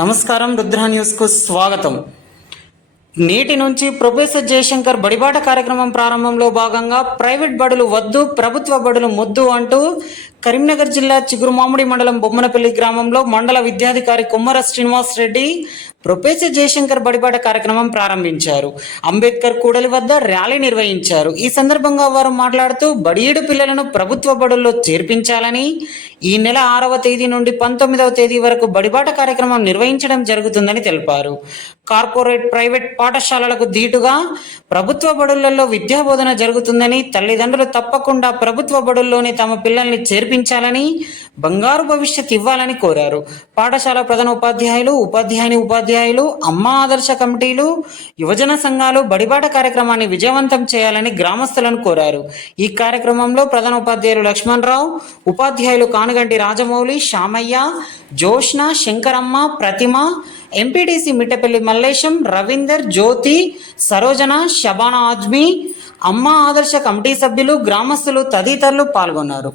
నమస్కారం, రుద్ర న్యూస్కు స్వాగతం. నేటి నుంచి ప్రొఫెసర్ జయశంకర్ బడిబాట కార్యక్రమం ప్రారంభంలో భాగంగా ప్రైవేట్ బడులు వద్దు, ప్రభుత్వ బడులు ముద్దు అంటూ కరీంనగర్ జిల్లా చిగురుమామిడి మండలం బొమ్మనపల్లి గ్రామంలో మండల విద్యాధికారి కొమ్మర శ్రీనివాస్ రెడ్డి ప్రొఫెసర్ జయశంకర్ బడిబాట కార్యక్రమం ప్రారంభించారు. అంబేద్కర్ కూడలి వద్ద ర్యాలీ నిర్వహించారు. ఈ సందర్భంగా వారు మాట్లాడుతూ బడియేడు పిల్లలను ప్రభుత్వ బడుల్లో చేర్పించాలని, ఈ నెల 6వ తేదీ నుండి 19వ తేదీ వరకు బడిబాట కార్యక్రమం నిర్వహించడం జరుగుతుందని తెలిపారు. కార్పొరేట్, ప్రైవేట్ పాఠశాలలకు ధీటుగా ప్రభుత్వ బడులలో విద్యాబోధన జరుగుతుందని, తల్లిదండ్రులు తప్పకుండా ప్రభుత్వ బడుల్లోనే తమ పిల్లల్ని చేర్పించాలని, బంగారు భవిష్యత్ ఇవ్వాలని కోరారు. పాఠశాల ప్రధాన ఉపాధ్యాయులు, ఉపాధ్యాయులు, అమ్మ ఆదర్శ కమిటీలు, యువజన సంఘాలు బడిబాట కార్యక్రమాన్ని విజయవంతం చేయాలని గ్రామస్తులను కోరారు. ఈ కార్యక్రమంలో ప్రధాన ఉపాధ్యాయులు లక్ష్మణరావు, ఉపాధ్యాయులు కానుగంటి రాజమౌళి, శామయ్య, జోష్న, శంకరమ్మ, ప్రతిమ, ఎంపీటీసీ మిట్టపల్లి మల్లేశం, రవీందర్, జ్యోతి, సరోజన, షబానా ఆజ్మీ, అమ్మ ఆదర్శ కమిటీ సభ్యులు, గ్రామస్తులు తదితరులు పాల్గొన్నారు.